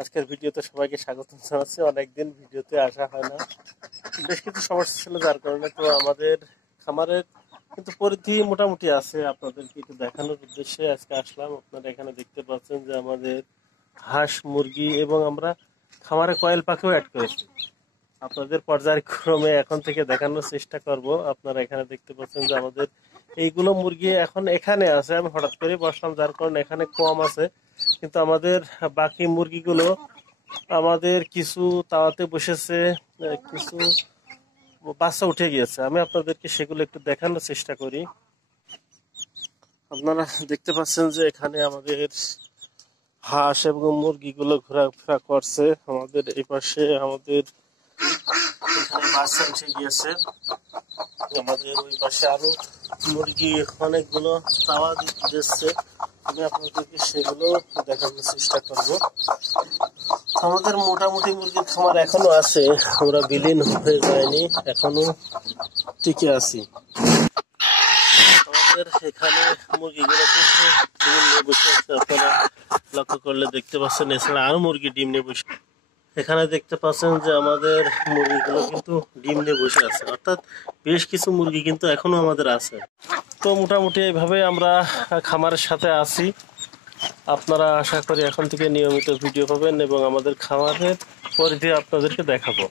আজকের ভিডিওতে সবাইকে স্বাগত জানাচ্ছি। অনেকদিন ভিডিওতে আসা হয় না, বেশ কিছু সমস্যা ছিল, যার কারণে তো আমাদের খামারের কিন্তু পরিধি মোটামুটি আছে। আপনাদেরকে একটু দেখানোর উদ্দেশ্যে আজকে আসলাম। আপনারা এখানে দেখতে পাচ্ছেন যে আমাদের হাঁস, মুরগি এবং আমরা খামারে কয়েল পাখিও অ্যাড করেছি। আপনাদের পর্যায়ক্রমে এখন থেকে দেখানোর চেষ্টা করব। আপনারা এখানে দেখতে পাচ্ছেন যে আমাদের এইগুলো মুরগি এখন এখানে আছে। আমি হঠাৎ করে বসলাম, যার কারণে এখানে কম আছে, কিন্তু আমাদের বাকি মুরগিগুলো আমাদের কিছু তাওয়াতে বসেছে, কিছু বাচ্চা উঠে গিয়েছে। আমি আপনাদেরকে সেগুলো একটু দেখানোর চেষ্টা করি। আপনারা দেখতে পাচ্ছেন যে এখানে আমাদের হাঁস এবং মুরগিগুলো ঘোরাফেরা করছে। আমাদের এই পাশে আমাদের এখানে বাচ্চা উঠে গিয়েছে। আমাদের ওই পাশে আরো মুরগি অনেকগুলো তাওয়া দিচ্ছে। আমি আপনাদেরকে সেগুলো দেখানোর চেষ্টা করব। আমাদের মোটামুটি মুরগির খামার এখনো আছে, আমরা বিলীন হয়ে যায়নি, এখনো টিকে আছি। আমাদের এখানে মুরগিগুলো কিন্তু ডিম নিয়ে বসে আছে। আপনারা লক্ষ্য করলে দেখতে পাচ্ছেন, এছাড়া আরো মুরগি ডিম নিয়ে বসে। এখানে দেখতে পাচ্ছেন যে আমাদের মুরগিগুলো কিন্তু ডিম নিয়ে বসে আছে, অর্থাৎ বেশ কিছু মুরগি কিন্তু এখনো আমাদের আছে। তো মোটামুটি এইভাবে আমরা খামারের সাথে আছি। আপনারা আশা করি এখন থেকে নিয়মিত ভিডিও পাবেন এবং আমাদের খামারের পরিধি আপনাদেরকে দেখাবো।